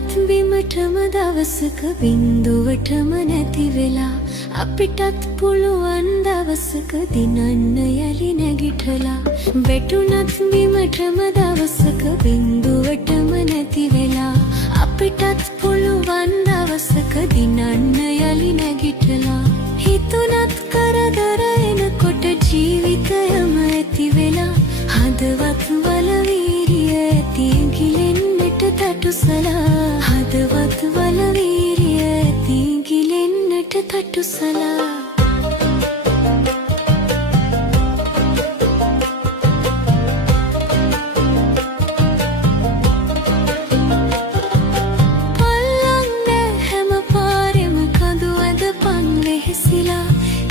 වැටුණත් බිමටම දවසක බින්දුවටම නැති වෙලා අපිටත් පුළුවන් දවසක දිනන්න යලි නැගිටලා වැටුණත් බිමටම දවසක බින්දුවටම නැති වෙලා අපිටත් පුළුවන් දවසක දිනන්න යලි නැගිටලා හිතුණත් කරදර එනකොට ජීවිතයම ඇති වෙලා හදවත් වල වීරිය ඇති ගිලෙන්නට තටුසලා හදවත් වල වීරිය ඇති ගිලෙන්නට තටුසලා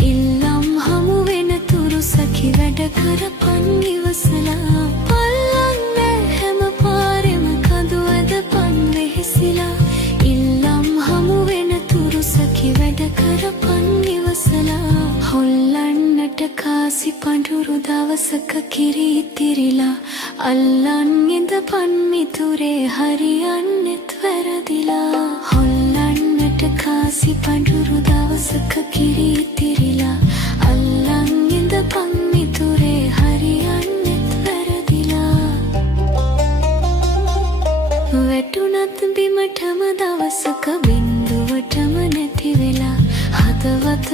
ඉල්ලම් හමු වෙන තුරු සැකි වැඩ කරපන් ඉවසලා පල්ලන්න හැම පාරෙම කඳු ඇදපන් වෙහෙසිලා ඉල්ලම් හමු වෙන තුරු සැකි වැඩ කරපන් ඉවසලා හොල්ලන්නට කාසි පඳුරු දවසක කිරි ඉතිරිලා අල්ලන් ඉඳපන් මිතුරේ හරියන්නෙත් වැරදිලා හොල්ලන්නට කාසි පඳුරු දවසක කිරි ඉතිරිලා අල්ලන් ඉඳපන් මිතුරේ හරියන්නෙත් වැරදිලා වැටුණත් බිමටම දවසක බින්දුවටම නැති වෙලා හදවත